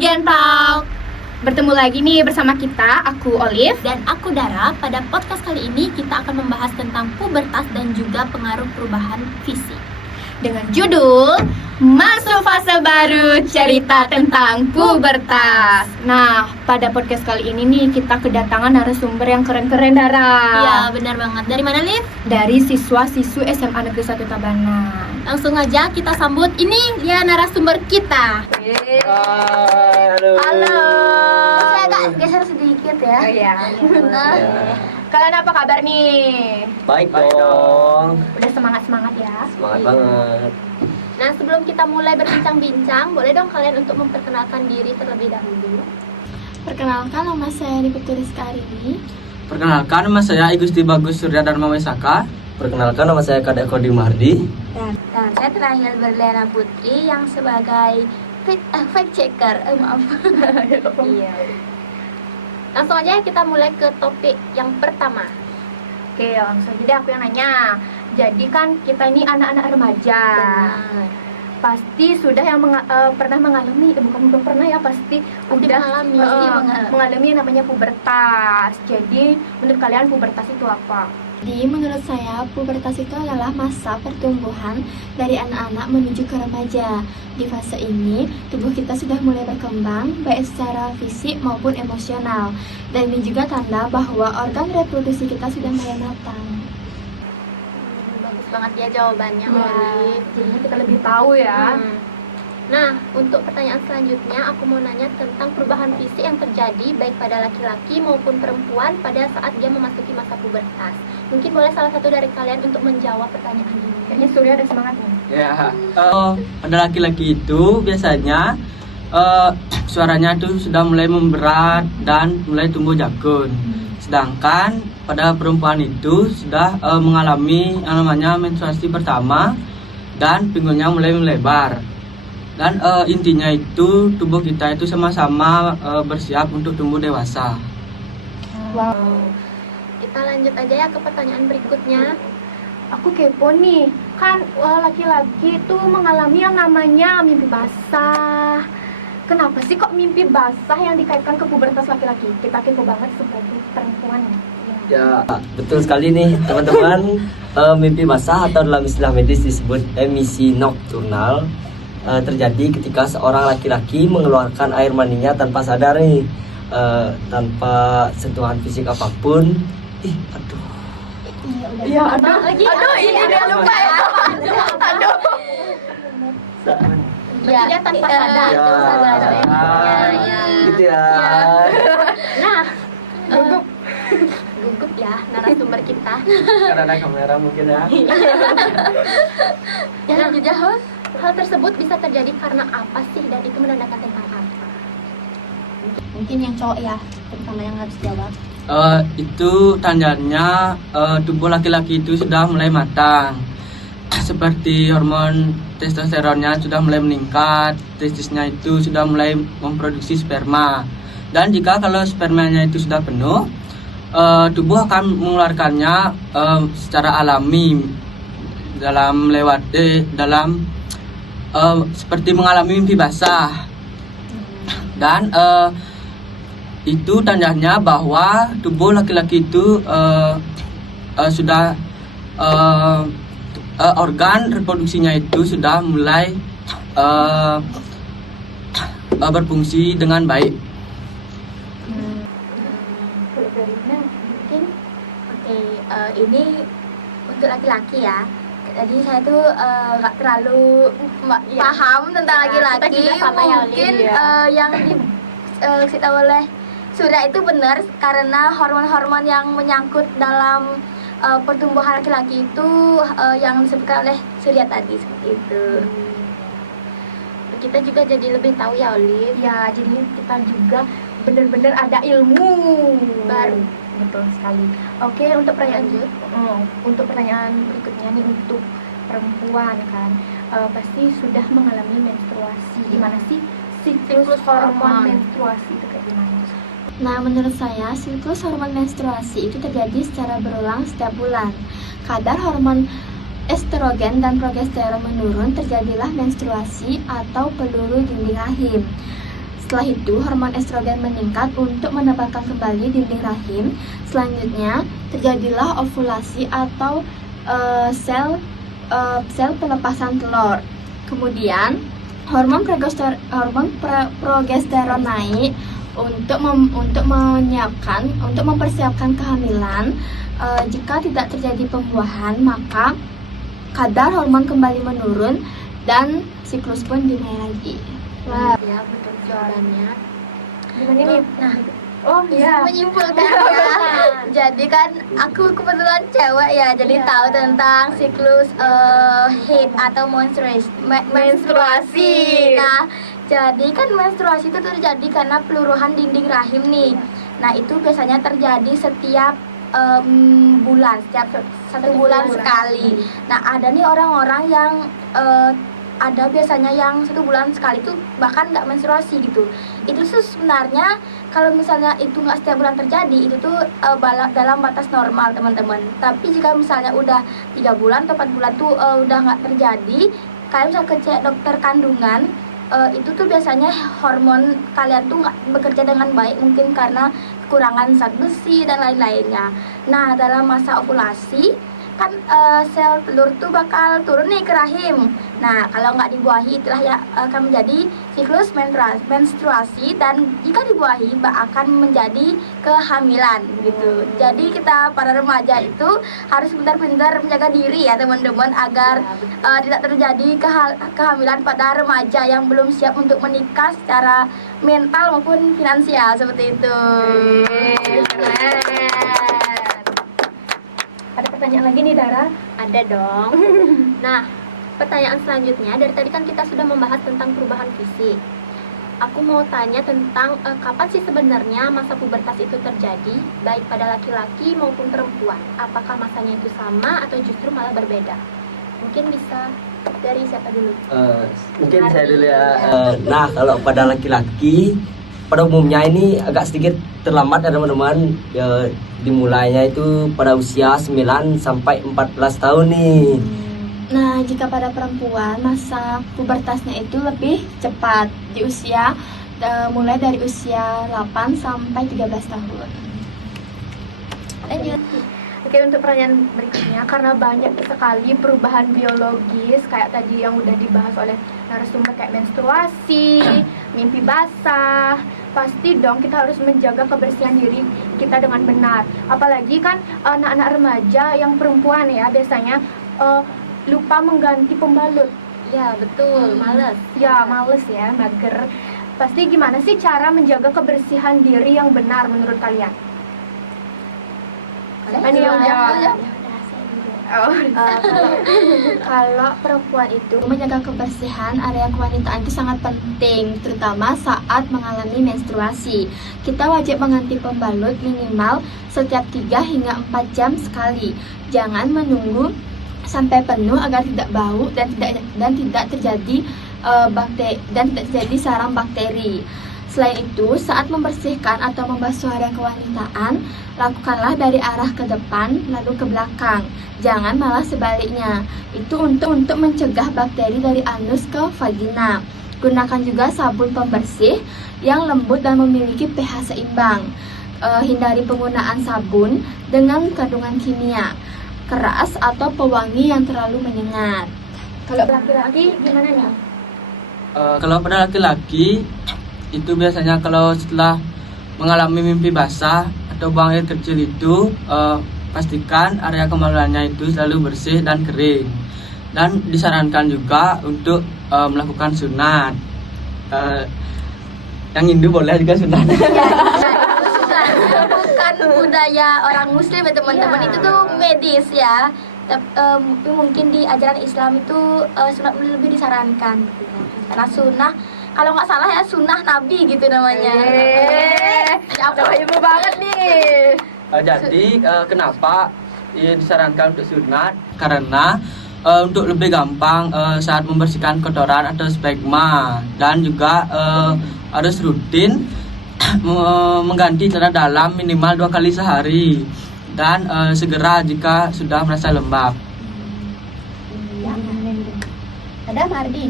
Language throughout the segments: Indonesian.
Gen Talk. Bertemu lagi nih bersama kita, aku Olive dan aku Dara. Pada podcast kali ini kita akan membahas tentang pubertas dan juga pengaruh perubahan fisik dengan judul Masuk Fase Baru, Cerita Tentang Pubertas. Nah, pada podcast kali ini nih kita kedatangan narasumber yang keren-keren, Dara. Iya, benar banget. Dari mana, Liv? Dari siswa-siswi SMA Negeri 1 Tabanan. Langsung aja kita sambut. Ini dia narasumber kita. Halo. Saya agak geser sedikit ya. Oh iya. Kalian apa kabar nih? Baik dong. Udah semangat-semangat ya? Semangat banget. Nah, sebelum kita mulai berbincang-bincang, boleh dong kalian untuk memperkenalkan diri terlebih dahulu. Perkenalkan, nama saya Diputri Rizka Arini. Perkenalkan, nama saya Igusti Bagus Surya Dharma Wesaka. Perkenalkan, nama saya Kadek Kodi Mardi. Dan saya terakhir Berliana Putri yang sebagai fact checker. Maaf. Iya. Langsung aja kita mulai ke topik yang pertama. Oke, langsung jadi aku yang nanya. Jadi kan kita ini anak-anak remaja. Benar. Pasti sudah yang pernah mengalami, bukan pernah ya, pasti udah mengalami yang namanya pubertas. Jadi menurut kalian pubertas itu apa? Jadi menurut saya pubertas itu adalah masa pertumbuhan dari anak-anak menuju ke remaja. Di fase ini tubuh kita sudah mulai berkembang baik secara fisik maupun emosional. Dan ini juga tanda bahwa organ reproduksi kita sudah mulai matang. Bagus banget ya jawabannya, Olive. Jadinya kita lebih tahu ya. Nah, untuk pertanyaan selanjutnya aku mau nanya tentang perubahan fisik yang terjadi baik pada laki-laki maupun perempuan pada saat dia memasuki masa pubertas. Mungkin boleh salah satu dari kalian untuk menjawab pertanyaan ini. Kayaknya Surya ada semangat nih. Ya, pada laki-laki itu biasanya suaranya itu sudah mulai memberat dan mulai tumbuh jakun. Sedangkan pada perempuan itu sudah mengalami yang namanya menstruasi pertama dan pinggulnya mulai melebar. Dan intinya itu tubuh kita itu sama-sama bersiap untuk tumbuh dewasa. Wow. Kita lanjut aja ya ke pertanyaan berikutnya. Aku kepo nih, kan laki-laki itu mengalami yang namanya mimpi basah. Kenapa sih kok mimpi basah yang dikaitkan ke pubertas laki-laki? Kita kepo banget sebagai perempuan. Ya, betul sekali nih teman-teman. Mimpi basah atau dalam istilah medis disebut emisi nokturnal terjadi ketika seorang laki-laki mengeluarkan air maninya tanpa sadar nih, tanpa sentuhan fisik apapun. Aduh. Iya, aduh, ini dia lupa ya. Aduh. Ya, dia tanpa sadar. Ya, gitu ya. Nah, gugup ya narasumber kita. Karena ada kamera mungkin ya. Ya, lanjut ya, host. Hal tersebut bisa terjadi karena apa sih, dan itu menandakan tentang apa? Mungkin yang cowok ya, pertama yang harus jawab. Itu tandanya tubuh laki-laki itu sudah mulai matang. Seperti hormon testosteronnya sudah mulai meningkat, testisnya itu sudah mulai memproduksi sperma. Dan jika kalau spermanya itu sudah penuh, tubuh akan mengeluarkannya secara alami dalam seperti mengalami mimpi basah. Dan itu tandanya bahwa tubuh laki-laki itu sudah organ reproduksinya itu sudah mulai berfungsi dengan baik. Mungkin ini untuk laki-laki ya. Jadi saya tuh nggak terlalu paham tentang laki-laki. Mungkin yang dikasih oleh Surya itu benar, karena hormon-hormon yang menyangkut dalam pertumbuhan laki-laki itu yang disebutkan oleh Surya tadi, seperti itu. Kita juga jadi lebih tahu ya, Olive. Ya, jadi kita juga benar-benar ada ilmu Baru. Betul sekali. Oke, untuk pertanyaan berikutnya nih, untuk perempuan kan pasti sudah mengalami menstruasi. Gimana sih siklus hormon menstruasi itu kayak gimana? Nah, menurut saya siklus hormon menstruasi itu terjadi secara berulang setiap bulan. Kadar hormon estrogen dan progesteron menurun, terjadilah menstruasi atau peluru dinding rahim. Setelah itu, hormon estrogen meningkat untuk menebalkan kembali dinding rahim. Selanjutnya, terjadilah ovulasi atau sel pelepasan telur. Kemudian, hormon progesteron naik untuk mempersiapkan kehamilan. Jika tidak terjadi pembuahan, maka kadar hormon kembali menurun dan siklus pun dimulai lagi. Wah, Ya, betul jawabannya. gimana nih? Nah, Oh iya. menyimpulkan ya. Jadi kan aku kebetulan cewek ya, jadi Iya. tahu tentang siklus haid atau menstruasi. Nah, jadi kan menstruasi itu terjadi karena peluruhan dinding rahim nih. Nah, itu biasanya terjadi setiap bulan, setiap satu bulan sekali. Nah, ada nih orang-orang yang ada biasanya yang 1 bulan sekali tuh bahkan nggak menstruasi gitu. Itu tuh sebenarnya kalau misalnya itu nggak setiap bulan terjadi, itu tuh dalam batas normal teman-teman. Tapi jika misalnya udah 3 bulan atau 4 bulan tuh udah nggak terjadi, kalian bisa cek dokter kandungan. Itu tuh biasanya hormon kalian tuh nggak bekerja dengan baik, mungkin karena kekurangan zat besi dan lain-lainnya. Nah, dalam masa ovulasi kan sel telur tuh bakal turun nih ke rahim. Nah, kalau nggak dibuahi itulah ya akan menjadi siklus menstruasi, dan jika dibuahi akan menjadi kehamilan gitu. Jadi kita para remaja itu harus pintar-pintar menjaga diri ya teman-teman, agar tidak terjadi kehamilan pada remaja yang belum siap untuk menikah secara mental maupun finansial seperti itu. Ada pertanyaan lagi nih, Dara? Ada dong. Nah, pertanyaan selanjutnya, dari tadi kan kita sudah membahas tentang perubahan fisik. Aku mau tanya tentang kapan sih sebenarnya masa pubertas itu terjadi, baik pada laki-laki maupun perempuan. Apakah masanya itu sama atau justru malah berbeda? Mungkin bisa dari siapa dulu? Mungkin saya dulu ya. Nah, kalau pada laki-laki pada umumnya ini agak sedikit terlambat ya teman-teman. Dimulainya itu pada usia 9 sampai 14 tahun nih. Nah, jika pada perempuan masa pubertasnya itu lebih cepat di usia mulai dari usia 8 sampai 13 tahun. Lanjut. Oke, untuk pertanyaan berikutnya, karena banyak sekali perubahan biologis kayak tadi yang udah dibahas oleh narasumber, kayak menstruasi, mimpi basah, pasti dong kita harus menjaga kebersihan diri kita dengan benar. Apalagi kan anak-anak remaja yang perempuan ya, biasanya lupa mengganti pembalut. Ya, betul, males. Ya, males ya, mager. Pasti gimana sih cara menjaga kebersihan diri yang benar menurut kalian? Ini yang jawab. Oh, Kalau perempuan itu menjaga kebersihan area kewanitaan itu sangat penting, terutama saat mengalami menstruasi. Kita wajib mengganti pembalut minimal setiap 3 hingga 4 jam sekali. Jangan menunggu sampai penuh agar tidak bau dan tidak terjadi sarang bakteri. Selain itu, saat membersihkan atau membasuh area kewanitaan, lakukanlah dari arah ke depan lalu ke belakang. Jangan malah sebaliknya. Itu untuk mencegah bakteri dari anus ke vagina. Gunakan juga sabun pembersih yang lembut dan memiliki pH seimbang. Hindari penggunaan sabun dengan kandungan kimia keras atau pewangi yang terlalu menyengat. kalau laki-laki gimana nih? Kalau pada laki-laki itu biasanya kalau setelah mengalami mimpi basah atau buang air kecil itu pastikan area kemaluannya itu selalu bersih dan kering, dan disarankan juga untuk melakukan sunat. Yang Hindu boleh juga sunat. Bukan budaya orang muslim ya teman-teman, itu tuh medis ya. Tapi mungkin di ajaran Islam itu sunat lebih disarankan karena sunnah, kalau nggak salah ya sunnah Nabi gitu namanya. Coba ibu banget nih. Jadi kenapa disarankan untuk sunat? Karena untuk lebih gampang saat membersihkan kotoran atau sperma, dan juga harus rutin mengganti celana dalam minimal 2 kali sehari, dan segera jika sudah merasa lembab. Ada Mardi.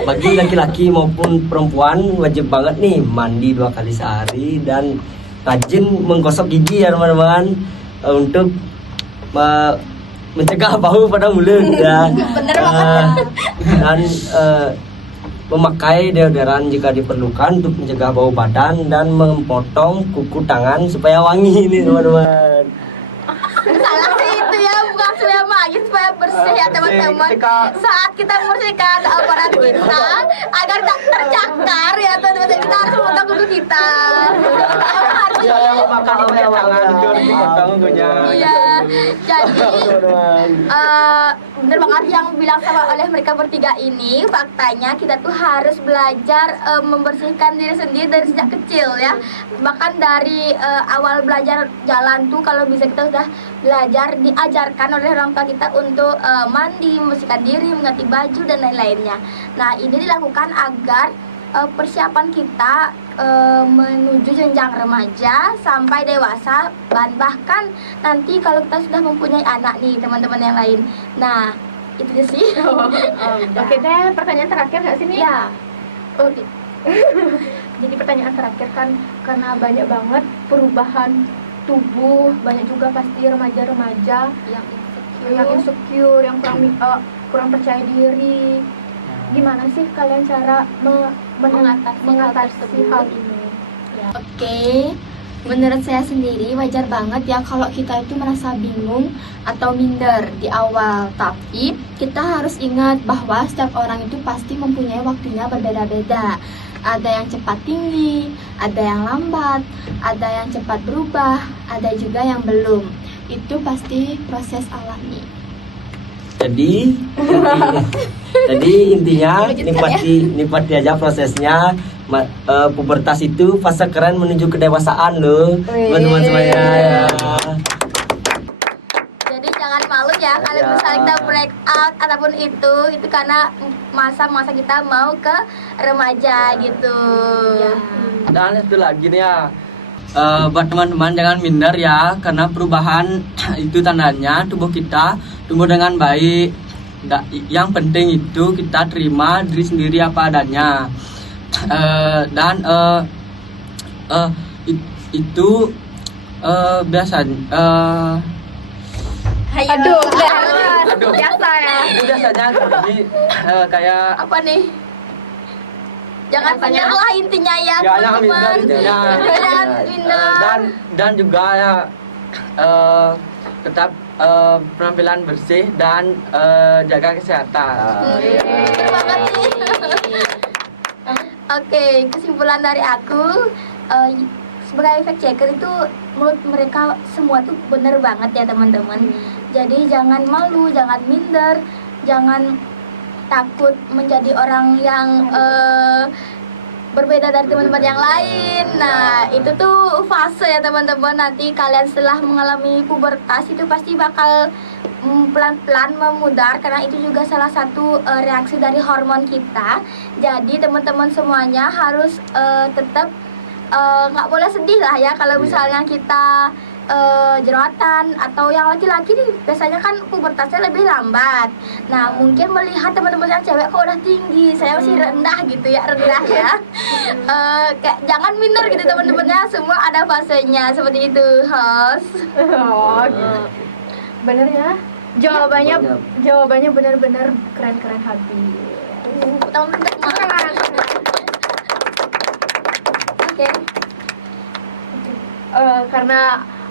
Bagi laki-laki maupun perempuan wajib banget nih mandi 2 kali sehari dan rajin menggosok gigi ya teman-teman, untuk mencegah bau pada mulut ya. Bener banget. Dan memakai deodoran jika diperlukan untuk mencegah bau badan dan memotong kuku tangan supaya wangi nih teman-teman. Salah sih itu ya, bukan supaya wangi, supaya bersih ya teman-teman. Saat kita membersihkan badan kita agar tak tercakar ya teman-teman, kita harus memotong kuku kita. Iya, jadi bener banget yang bilang sama oleh mereka bertiga ini. Faktanya kita tuh harus belajar membersihkan diri sendiri dari sejak kecil ya. Bahkan dari awal belajar jalan tuh kalau bisa kita sudah belajar diajarkan oleh orang tua kita untuk mandi, membersihkan diri, mengganti baju dan lain-lainnya. Nah ini dilakukan agar persiapan kita menuju jenjang remaja sampai dewasa, dan bahkan nanti kalau kita sudah mempunyai anak nih teman-teman yang lain. Nah itu dia sih. Oke deh, pertanyaan terakhir nggak sih nih? Ya. Jadi pertanyaan terakhir kan, karena banyak banget perubahan tubuh, banyak juga pasti remaja-remaja yang insecure, yang kurang percaya diri. Gimana sih kalian cara mengatasi hal ini? Oke, menurut saya sendiri wajar banget ya kalau kita itu merasa bingung atau minder di awal. Tapi kita harus ingat bahwa setiap orang itu pasti mempunyai waktunya berbeda-beda. Ada yang cepat tinggi, ada yang lambat, ada yang cepat berubah, ada juga yang belum. Itu pasti proses alami. Jadi intinya nikmati aja prosesnya. Pubertas itu fase keren menuju kedewasaan loh, teman-teman semuanya ya. Jadi jangan malu ya kalau misalnya kita break out ataupun itu karena masa-masa kita mau ke remaja gitu. Dan itu lagi nih ya, buat teman-teman jangan minder ya, karena perubahan itu tandanya tubuh kita tumbuh dengan baik. Yang penting itu kita terima diri sendiri apa adanya. Itu biasanya Aduh, biasa ya. itu biasanya jadi kayak Apa nih? Jangan minder lah intinya ya jangan minder teman-teman. intinya. Jangan minder. Dan juga ya tetap penampilan bersih dan jaga kesehatan. Terima kasih. Oke, kesimpulan dari aku sebagai fact checker itu menurut mereka semua tuh bener banget ya teman-teman. Jadi jangan malu, jangan minder, jangan takut menjadi orang yang berbeda dari teman-teman yang lain. Nah itu tuh fase ya teman-teman. Nanti kalian setelah mengalami pubertas itu pasti bakal pelan-pelan memudar, karena itu juga salah satu reaksi dari hormon kita. Jadi teman-teman semuanya harus tetap nggak boleh sedih lah ya kalau misalnya kita jerawatan, atau yang laki-laki nih biasanya kan pubertasnya lebih lambat. Nah mungkin melihat teman-teman yang cewek kok udah tinggi, saya masih rendah gitu ya, rendah ya. Kayak jangan minder gitu teman-temannya, semua ada fasenya seperti itu, host. Bener ya? Jawabannya benar-benar keren-keren hati. Oke. Karena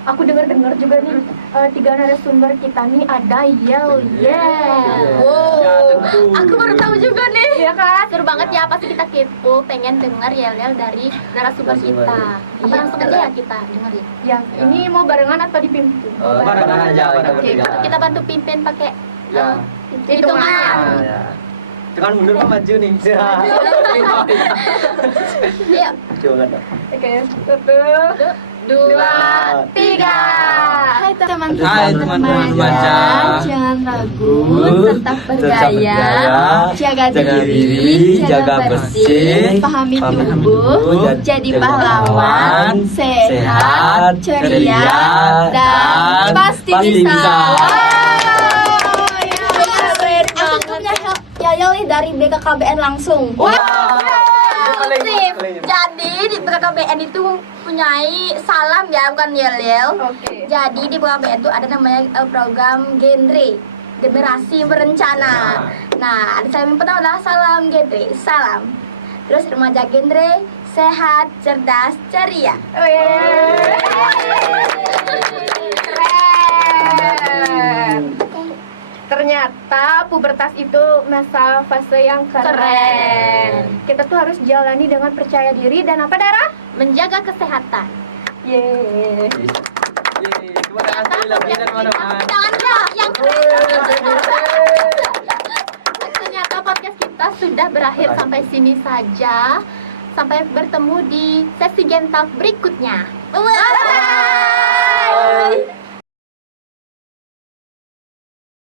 aku dengar-dengar juga nih 3 narasumber kita nih ada Yel. Wow. Ya, tentu. Aku baru tahu juga nih. Iya kan? Seru banget ya, pasti kita kepo, pengen dengar yel-yel dari narasumber kita. Apa Iya, langsung aja ya kita dengerin. Ya, ini mau barengan atau dipimpin? Barengan aja, barengan Oke, aja. kita bantu pimpin pakai Ya. hitungan. Ya. Dengan mundur kan maju nih. Iya. Coba Oke, 1, 2, 3. Hai Hai, teman-teman teman-teman remaja, remaja. jangan ragu, tetap bergaya, jaga diri, jaga bersih, pahami tubuh, jadi pahlawan, sehat, ceria, dan pasti bisa. Wow, ya, keren banget. dari BKKBN langsung. Paling- Jadi di BKKBN itu mempunyai salam ya, bukan yel-yel. Oke. Jadi di BKKBN itu ada namanya program generasi berencana. Nah, ada salam yang pertama adalah salam genre, salam. Terus remaja genre, sehat, cerdas, ceria. Keren. Ternyata pubertas itu masa fase yang keren. Kita tuh harus jalani dengan percaya diri dan apa, Dara? Menjaga kesehatan. Yeay. Terima kasih lagi teman-teman. Jangan ya, yang keren. Ternyata podcast kita sudah berakhir sampai sini saja. Sampai bertemu di sesi Gen Talk berikutnya. Bye.